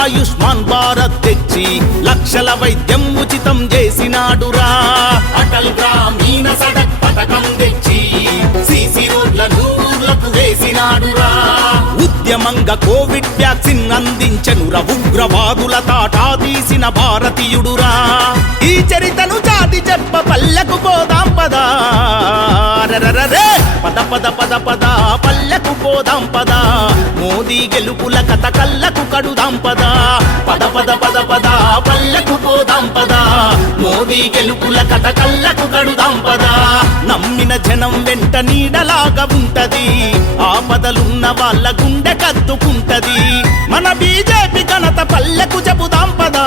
ఆయుష్మాన్ భారత్ తెచ్చి లక్షల వైద్యం ఉచితం చేసినాడురా. అటల్ గ్రామీణ సడక్ పథకం తెచ్చి సీసీ రోడ్లను ఊర్లకు వేసినాడురా. ఉద్యమంగా కోవిడ్ వ్యాక్సిన్ అందించెనురా. ఉగ్రవాదుల తాటా తీసిన భారతీయుడురా. ఈ చరితను చాటి చెప్ప పల్లెకు పోదాం పదా, పద పద పద పద పల్లెకు పోదాం పద. మోదీ గెలుపుల కథ కళ్ళకు కడుదాం పద. పద పద పద పద పల్లెకు పోదాం పద. మోదీ గెలుపుల కథ కళ్ళకు కడుదాం పద. నమ్మిన జనం వెంట నీడలాగా ఉంటది. ఆపదలున్న వాళ్ళ గుండె కత్తుకుంటది. మన బీజేపీ ఘనత పల్లెకు చెబుదాం పద.